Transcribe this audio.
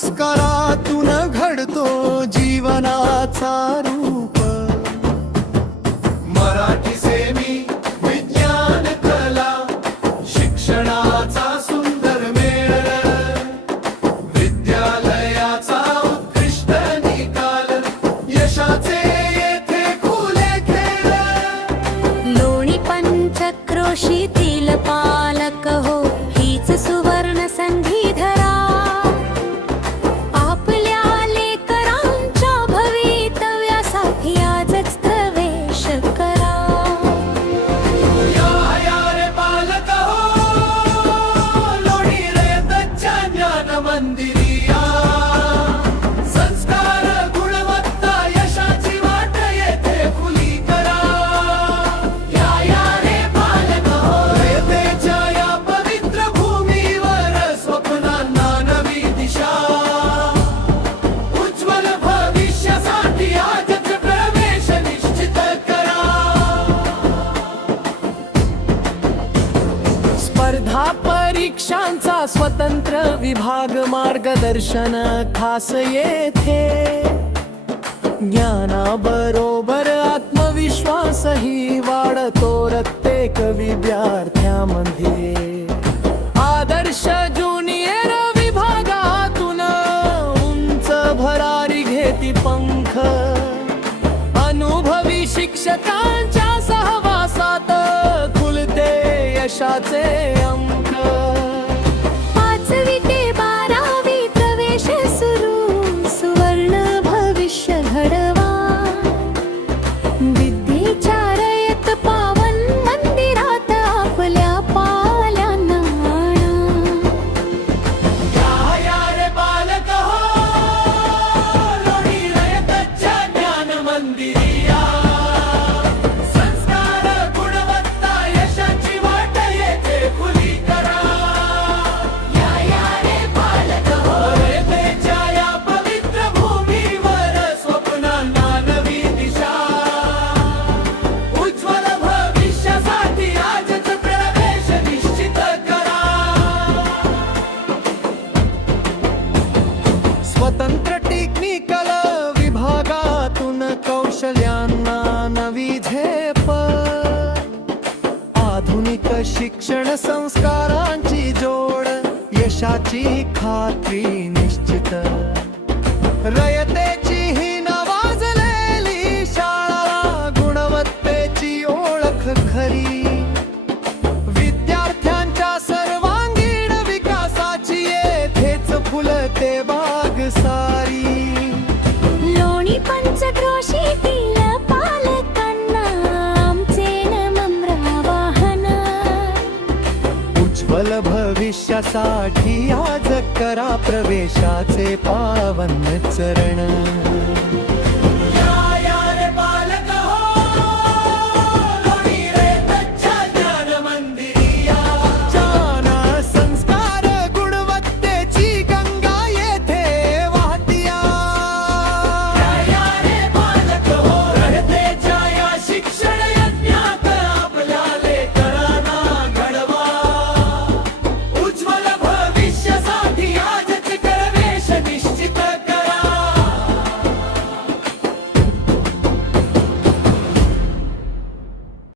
संस्कारातून घडतो जीवनाचा रूप। मराठी सेमी विज्ञान कला शिक्षणाचा सुंदर मेळ, विद्यालयाचा उत्कृष्ट निकाल, यशाचे येथे खुले खेळ। लोणी पंचक्रोशीतील पालक हो, हीच सुवर्ण संधी धरा। आपल्या लेकरांच्या भवितव्यासाठी आजच प्रवेश करा। या रे पालक हो, लोणी रयतच्या ज्ञान मंदिरिया। संस्कार गुणवत्ता यशाची वाट येथे खुली करा। या रे पालक हो, रयतेच्या या पवित्र भूमीवर स्वप्नांना नवी दिशा। उज्ज्वल भविष्यासाठी आजच प्रवेश निश्चित करा। स्पर्धा परीक्षांचा स्वतंत्र विभाग, मार्गदर्शन खास येथे। ज्ञानाबरोबर आत्मविश्वासही वाढतो प्रत्येक विद्यार्थ्यामध्ये। आदर्श ज्युनियर विभागातून उंच भरारी घेती पंख। अनुभवी शिक्षकांच्या सहवासात खुलते यशाचे अंक। 5वी ते 12वी प्रवेश सुरू, सुवर्ण भविष्य घडवा। विद्येच्या रयत पावन मंदिरात आपल्या पाल्यांना आणा। या रे बालक हो, लोणी रयतच्या ज्ञान मंदिरिया। संस्कार गुणवत्ता यशाची वाट येथे खुली करा। या रे बालक हो, रयतेच्या या पवित्र भूमीवर स्वप्नांना नवी दिशा। उज्ज्वल भविष्यासाठी आजच प्रवेश निश्चित करा। स्वतंत्र टेक्निकल विभागातून कौशल्यांना नवी झेप। आधुनिक शिक्षण संस्कारांची जोड, यशाची खात्री निश्चित। रयतेची ही नावाजलेली शाळा, गुणवत्तेची ओळख खरी। विद्यार्थ्यांच्या सर्वांगीण विकासाची येथेच फुलते बाग सारी। लोणी पंचक्रोशीतील पालकांना आमचे नम्र आवाहन। उज्ज्वल भविष्यासाठी आज करा प्रवेशाचे पावन चरण।